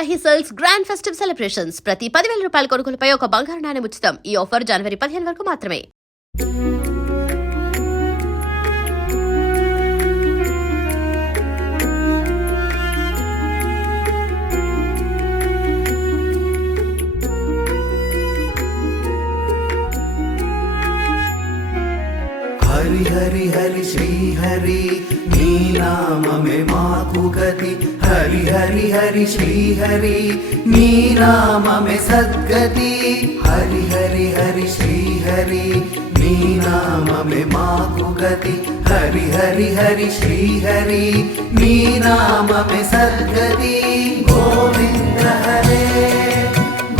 Varahi sales grand festive celebrations. ప్రతి 10,000 రూపాయల కొనుగోలుపై ఒక బంగారు నాణెం ఉచితం. ఈ ఆఫర్ జనవరి 15 వరకు మాత్రమే. హరి హరి హరి శ్రీ హరి నీ నామమే మాకు గతి. హరి హరి హరి శ్రీ హరి నీ నామమే సద్గతి. హరి హరి హరి శ్రీ హరి నీ నామమే మాకు గతి. హరి హరి హరి శ్రీ హరి నీ నామమే సద్గతి. గోవింద హరే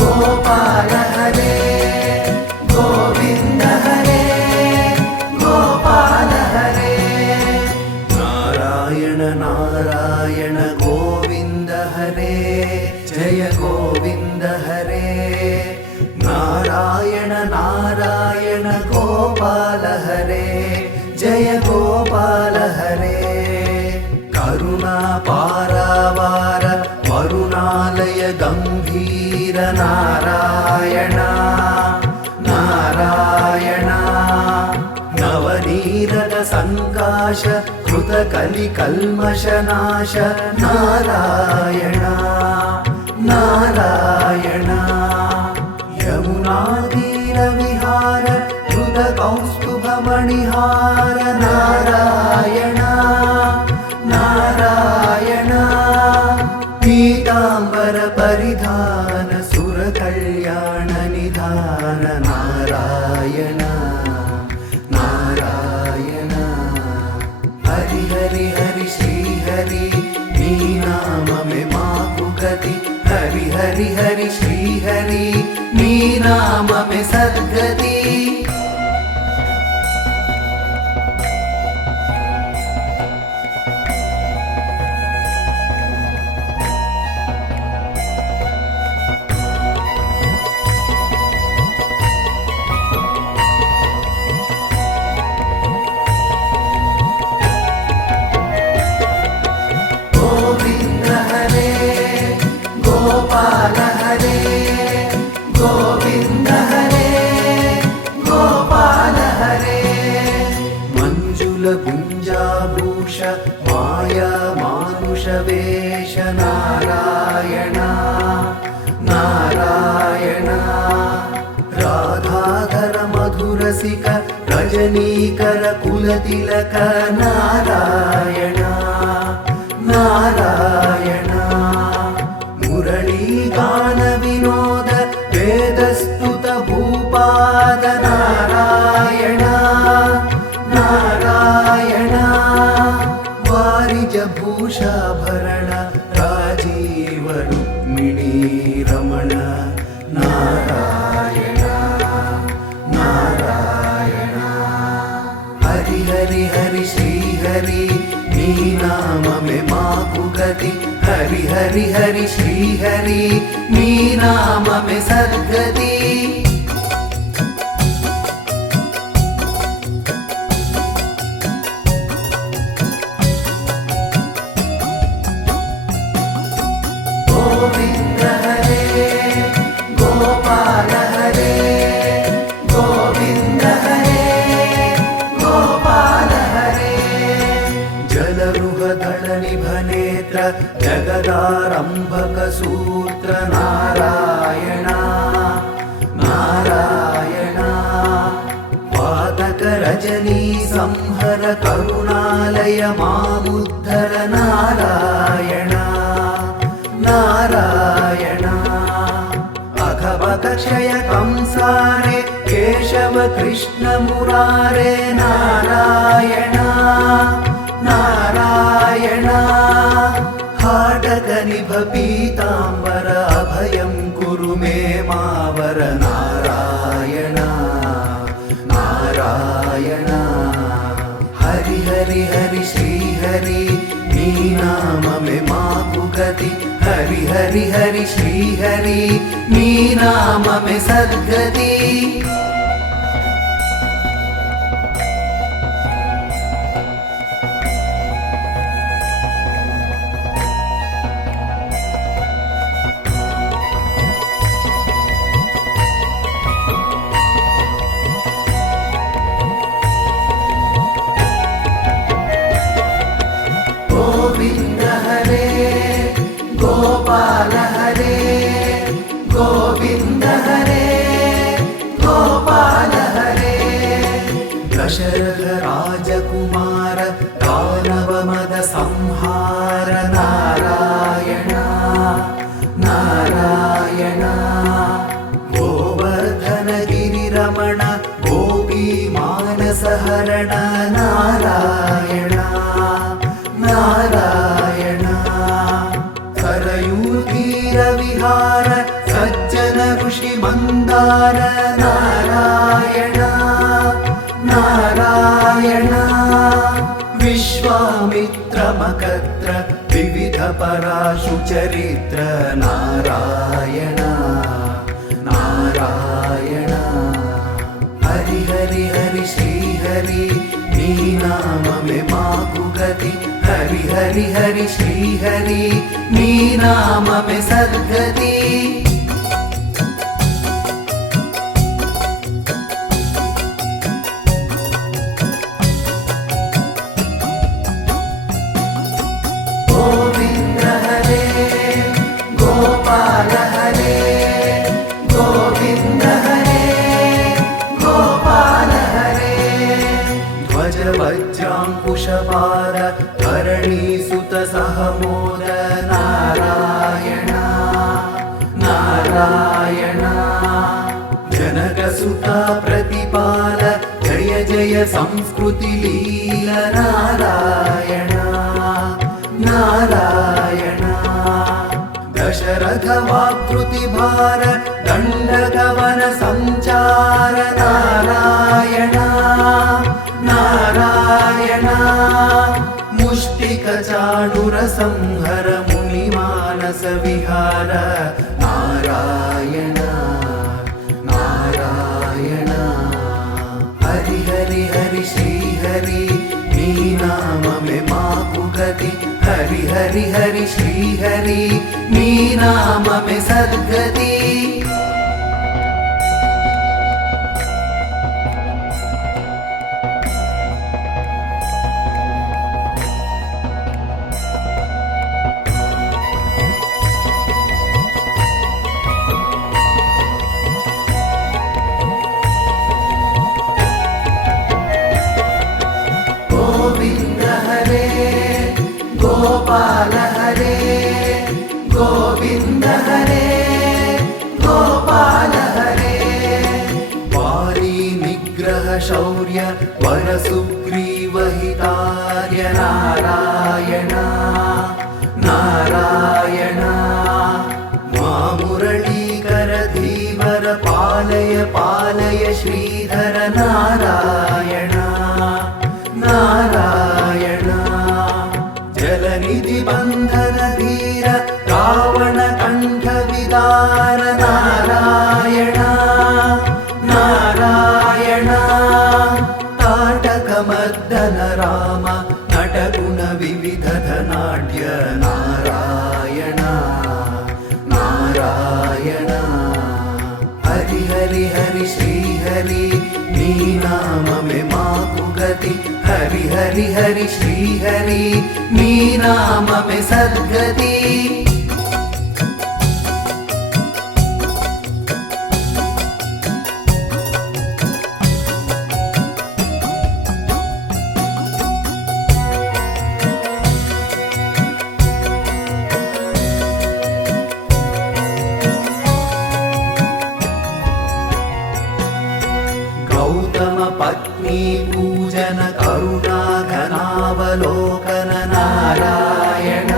గోపాల హరే గోవింద హరే గోపాల హరే. నారాయణ నారాయణ గోవింద హరే జయ గోవింద హరే. నారాయణ నారాయణ గోపాల హరే జయ గోపాల హరే. కరుణా పారావార వరుణాలయ గంభీర నారాయణ నారాయణ. నవనీరద సంకాశ కృత కలి కల్మషనాశ నారాయణ నారాయణ. యమునా తీర విహార కృత కౌస్తుభ మణిహార నారాయణ నారాయణ. పీతాంబర పరిధాన సుర కళ్యాణ నిధాన నారాయణ నారాయణ. హరి హరి హరి శ్రీ హరి నీ నామమే మాకు గతి. హరి హరి హరి శ్రీ హరి నీ నామమే సద్గతి. గోపాల హరే గోవింద హరే గోపాల హరే. మంజుల గుంజాభూష మాయా మానుష వేష నారాయణ నారాయణ. రాధాధర మధురసిక రజనీకర కులతిలక నారాయణ నారాయణ. మురళీగాన వినోద వేదస్తుత భూపాద నారాయణ నారాయణ. వారిజ భూషాభరణ రాజీవ రుక్మిణీ రమణ నారాయణ నారాయణ. హరి హరి హరి శ్రీ హరి నీ నామమే మాకు గతి. హరి హరి హరి శ్రీ హరి నీ నామమే సద్గతి. గోవింద హరే గోపాల హరే గోవింద హరే గోపాల హరే. జలరుహదళ నిభనేత్ర జగదారంభక సూత్ర నారాయణ నారాయణ. పాతక రజనీ సంహర కరుణాలయ మాముద్ధర నారాయణ నారాయణ. అఘవక క్షయ కంసారే కేశవ కృష్ణ మురారే నారాయణ నారాయణ. హాటక నిభ పీతాంబర అభయం కురు మే మావర నారాయణ నారాయణ. హరి హరి హరి శ్రీ హరి నీ నామమే మాకు గతి. హరి హరి హరి శ్రీ హరి నీ నామమే సద్గతి. गोपाल हरे गोविन्द हरे गोपाल हरे दशरथ राजकुमार दानव मद संहार नारायण नारायण गोवर्धन गिरिरमण गोपी मानस हरण नारायण नारायण सरयू तीर विहार सज्जन ऋषि मंदार नारायण नारायण विश्वामित्र मकत्र विविध पराशु चरित्र नारायण नारायण हरि हरि हरि श्री हरि नी नाम में माकु गति हरि हरि हरि श्री हरि नी नाम में सद्गति गोविंद हरे गोपाल हरे गोविंद हरे गोपाल हरे ध्वज वज्रांकुशपार धरणी सुत सहमोद नारायण नारायण जनक सुत प्रतिपाल जय जय संस्कृति लील नारायण नारायण दशरथ वाकृति भार दंडगवन संचार नारायण नारायण मुष्टिक चाणुर संहर मुनि मानस विहार नारायण नारायण हरि हरि हरि श्री हरि नी नाम में माकु गति हरि हरि हरि श्री हरि नी नाम में सद्गति गोविंद हरे गोपाल हरे गोविंद हरे गोपाल हरे वारी निग्रह शौर्य वर सुग्रीव हितार्य नारायण नारायण मा मुरलीकर धीवर पालय पालय श्रीधर नारायण नारायण जलनिधि बंधन धीर रावण कंठ विदार नारायण नारायण ताटक मर्दन राम नटगुण विविध धनाढ्य नारायण नारायण हरि हरि हरि श्री हरि नी नाम में माकु गति हरि हरि हरि श्री हरि नी नाम में सद्गति गौतम पत्नी पूजन करुणा घनावलोकन नारायण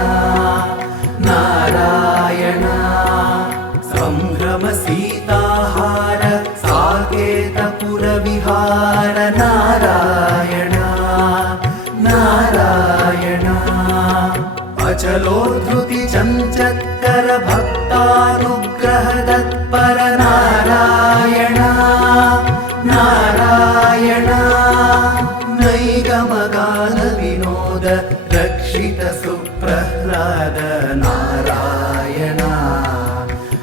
नारायण संभ्रम सीताहार साकेत पुर विहार नारायण नारायण अचलोद्धृति चञ्चत्कर भक्तानुग्रह तत्पर नारायण नारायण नैगमगान विनोद रक्षित सुप्रह्लाद नारायण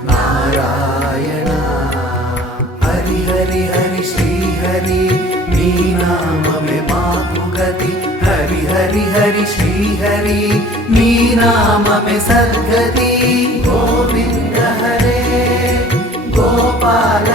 नारायण हरि हरि हरि श्री हरि హరి నీ నామమే మాకు గతి హరి హరి హరి శ్రీ హరి నీ నామమే సద్గతి గోవింద హరే గోపాల